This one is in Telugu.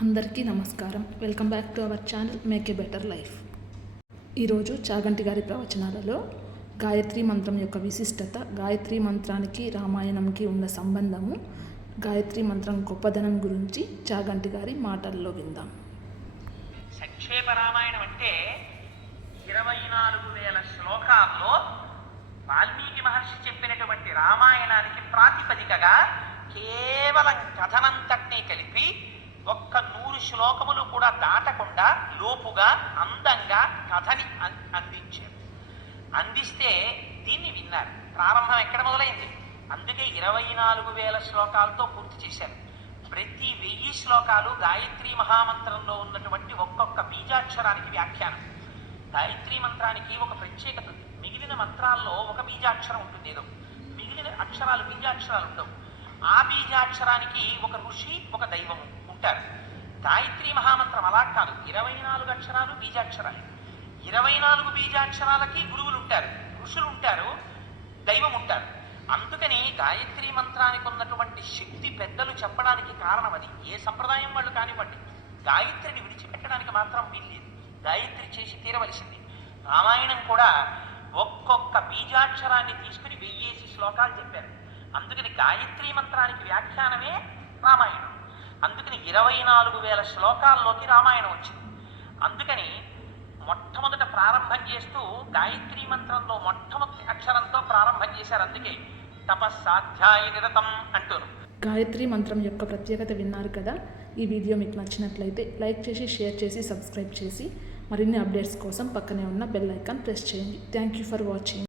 అందరికీ నమస్కారం. Welcome back to our channel make a better life. ఈరోజు చాగంటి గారి ప్రవచనాలలో గాయత్రి మంత్రం యొక్క విశిష్టత గాయత్రి మంత్రానికి రామాయణంకి ఉన్న సంబంధము గాయత్రి మంత్రం గొప్పదనం గురించి చాగంటి గారి మాటల్లో విందాం. సంక్షేప రామాయణం అంటే ఇరవై నాలుగు వేల శ్లోకాల్లో వాల్మీకి మహర్షి చెప్పినటువంటి రామాయణానికి ప్రాతిపదికగా కేవలం కథనంతటినీ కలిపి ఒక్క నూరు శ్లోకములు కూడా దాటకుండా లోపుగా అందంగా కథని అందించారు. అందిస్తే దీన్ని విన్నారు. ప్రారంభం ఎక్కడ మొదలైంది? అందుకే ఇరవై నాలుగు వేల శ్లోకాలతో పూర్తి చేశారు. ప్రతి వెయ్యి శ్లోకాలు గాయత్రి మహామంత్రంలో ఉన్నటువంటి ఒక్కొక్క బీజాక్షరానికి వ్యాఖ్యానం. గాయత్రి మంత్రానికి ఒక ప్రత్యేకత ఉంది. మిగిలిన మంత్రాల్లో ఒక బీజాక్షరం ఉంటుంది ఏదో. మిగిలిన అక్షరాలు బీజాక్షరాలు ఉండవు. ఆ బీజాక్షరానికి ఒక ఋషి ఒక దైవము. ఉంటారు. గాయత్రి మహామంత్రం అలా కాదు. ఇరవై నాలుగు అక్షరాలు బీజాక్షరాలు. ఇరవై నాలుగు బీజాక్షరాలకి గురువులు ఉంటారు ఋషులు ఉంటారు దైవం ఉంటారు. అందుకని గాయత్రి మంత్రానికి ఉన్నటువంటి శక్తి పెద్దలు చెప్పడానికి కారణం అది. ఏ సంప్రదాయం వాళ్ళు కానివ్వండి గాయత్రిని విడిచిపెట్టడానికి మాత్రం వీల్లేదు గాయత్రి చేసి తీరవలసింది. రామాయణం కూడా ఒక్కొక్క బీజాక్షరాన్ని తీసుకుని వెయ్యేసి శ్లోకాలు చెప్పారు. అందుకని గాయత్రి మంత్రానికి వ్యాఖ్యానమే రామాయణం. అందుకని ఇరవై నాలుగు వేల శ్లోకాల్లోకి రామాయణం వచ్చింది. అందుకని మొట్టమొదట ప్రారంభం చేస్తూ గాయత్రి మంత్రంలో మొట్టమొదటి అక్షరంతో ప్రారంభం చేశారు. అందుకే తపస్సాధ్యాయ నిరతం అంటూను గాయత్రి మంత్రం యొక్క ప్రత్యేకత విన్నారు కదా? ఈ వీడియో మీకు నచ్చినట్లయితే లైక్ చేసి షేర్ చేసి సబ్స్క్రైబ్ చేసి మరిన్ని అప్డేట్స్ కోసం పక్కనే ఉన్న బెల్ ఐకాన్ ప్రెస్ చేయండి. Thank you for watching.